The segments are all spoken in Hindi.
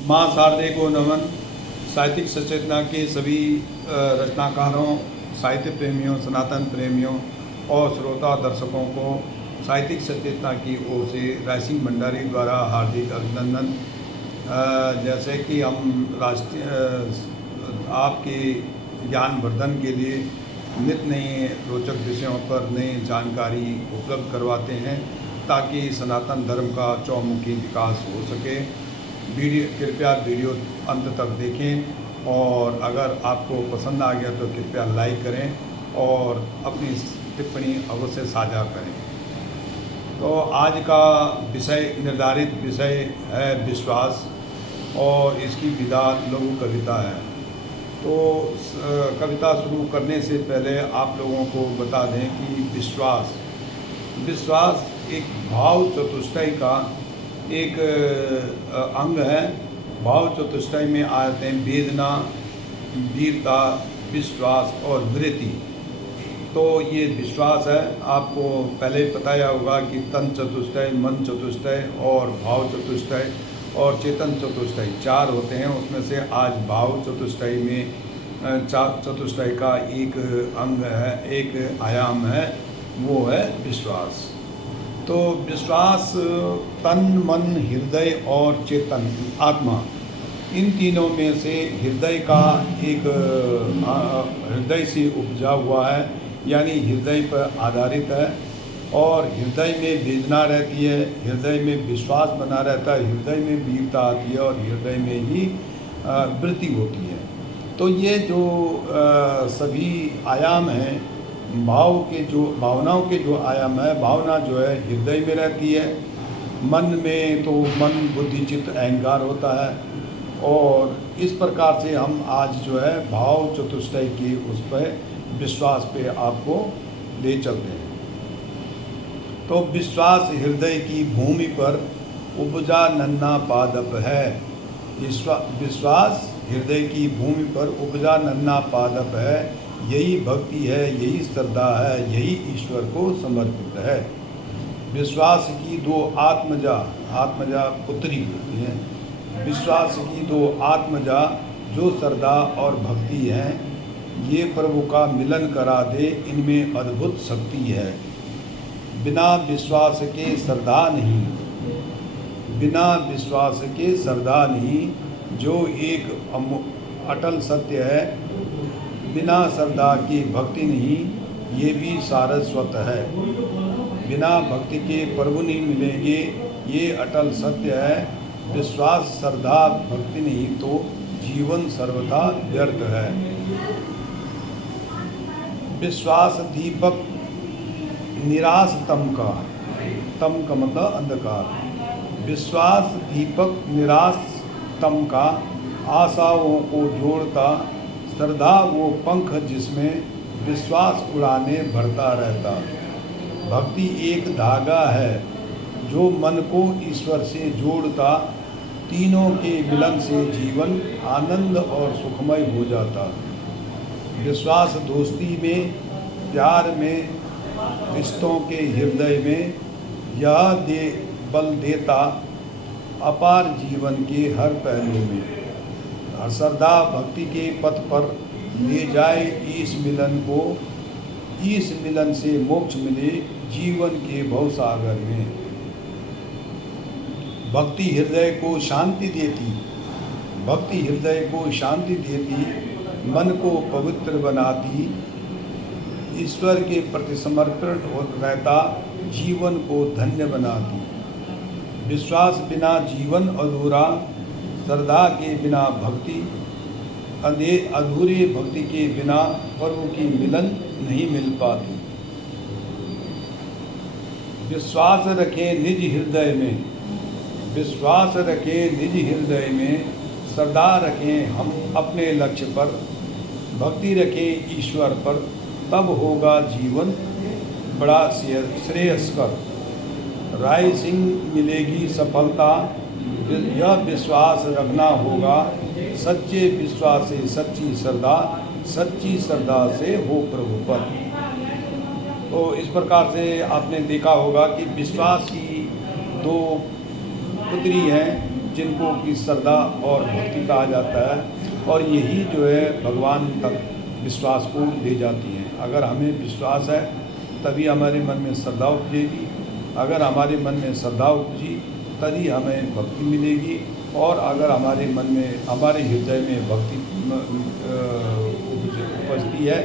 माँ शारदे को नमन। साहित्यिक सचेतना के सभी रचनाकारों, साहित्य प्रेमियों, सनातन प्रेमियों और श्रोता दर्शकों को साहित्यिक सचेतना की ओर से रायसिंह भंडारी द्वारा हार्दिक अभिनंदन। जैसे कि हम राष्ट्रीय आपके ज्ञानवर्धन के लिए नित नए रोचक विषयों पर नई जानकारी उपलब्ध करवाते हैं ताकि सनातन धर्म का चौमुखी विकास हो सके। कृपया वीडियो अंत तक देखें और अगर आपको पसंद आ गया तो कृपया लाइक करें और अपनी टिप्पणी अवश्य साझा करें। तो आज का निर्धारित विषय है विश्वास और इसकी विधा लघु कविता है। तो कविता शुरू करने से पहले आप लोगों को बता दें कि विश्वास एक भाव चतुष्टय का एक अंग है। भाव चतुष्टय में आते हैं वेदना, वीरता, विश्वास और वृत्ति। तो ये विश्वास है। आपको पहले बताया होगा कि तन चतुष्टय, मन चतुष्टय और भाव चतुष्टय और चेतन चतुष्टय 4 होते हैं। उसमें से आज भाव चतुष्टय में चतुष्टय का एक अंग है, एक आयाम है, वो है विश्वास। तो विश्वास तन, मन, हृदय और चेतन, आत्मा, इन तीनों में से हृदय का एक हृदय से उपजा हुआ है, यानी हृदय पर आधारित है। और हृदय में वेदना रहती है, हृदय में विश्वास बना रहता है, हृदय में वीरता आती है और हृदय में ही वृत्ति होती है। तो ये जो सभी आयाम हैं, भावनाओं के जो आयाम है, भावना जो है हृदय में रहती है। मन में तो मन, बुद्धि, चित्त, अहंकार होता है। और इस प्रकार से हम आज जो है भाव चतुष्टय की उस पर विश्वास पे आपको ले चलते हैं। तो विश्वास हृदय की भूमि पर उपजा नन्हा पादप है। विश्वास हृदय की भूमि पर उपजा नन्हा पादप है। यही भक्ति है, यही श्रद्धा है, यही ईश्वर को समर्पित है। विश्वास की 2 आत्मजा पुत्री होती हैं। विश्वास की 2 आत्मजा जो श्रद्धा और भक्ति हैं, ये प्रभु का मिलन करा दे, इनमें अद्भुत शक्ति है। बिना विश्वास के श्रद्धा नहीं, बिना विश्वास के श्रद्धा नहीं, जो एक अटल सत्य है। बिना श्रद्धा की भक्ति नहीं, ये भी सारस्वत है। बिना भक्ति के प्रभु नहीं मिलेंगे, ये अटल सत्य है। विश्वास, श्रद्धा, भक्ति नहीं तो जीवन सर्वथा व्यर्थ है। विश्वास दीपक निराश तम का मतलब अंधकार। विश्वास दीपक निराश तम का, आशाओं को जोड़ता। श्रद्धा वो पंख जिसमें विश्वास उड़ाने भरता रहता। भक्ति एक धागा है जो मन को ईश्वर से जोड़ता। तीनों के मिलन से जीवन आनंद और सुखमय हो जाता। विश्वास दोस्ती में, प्यार में, रिश्तों के हृदय में, यह बल देता अपार जीवन के हर पहलू में। श्रद्धा भक्ति के पथ पर ले जाए इस मिलन को, इस मिलन से मोक्ष मिले जीवन के भवसागर में। भक्ति हृदय को शांति देती, भक्ति हृदय को शांति देती, मन को पवित्र बनाती। ईश्वर के प्रति समर्पण रहता, जीवन को धन्य बनाती। विश्वास बिना जीवन अधूरा, श्रद्धा के बिना भक्ति अधूरी, भक्ति के बिना प्रभु की मिलन नहीं मिल पाती। विश्वास रखें निज हृदय में, विश्वास रखें निज हृदय में। श्रद्धा रखें हम अपने लक्ष्य पर, भक्ति रखें ईश्वर पर, तब होगा जीवन बड़ा श्रेयस्कर। रायसिंह मिलेगी सफलता, यह विश्वास रखना होगा। सच्चे विश्वास से सच्ची श्रद्धा, सच्ची श्रद्धा से हो प्रभु पर। तो इस प्रकार से आपने देखा होगा कि विश्वास की 2 पुत्री हैं, जिनको कि श्रद्धा और भक्ति कहा जाता है, और यही जो है भगवान तक विश्वास को ले जाती हैं। अगर हमें विश्वास है तभी हमारे मन में श्रद्धा उपजेगी, अगर हमारे मन में श्रद्धा उपजी तभी हमें भक्ति मिलेगी, और अगर हमारे मन में, हमारे हृदय में भक्ति उपजती है,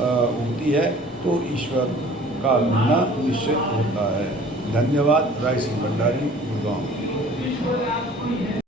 उगती है, तो ईश्वर का मिलना निश्चित होता है। धन्यवाद। राय सिंह भंडारी, गुड़गांव।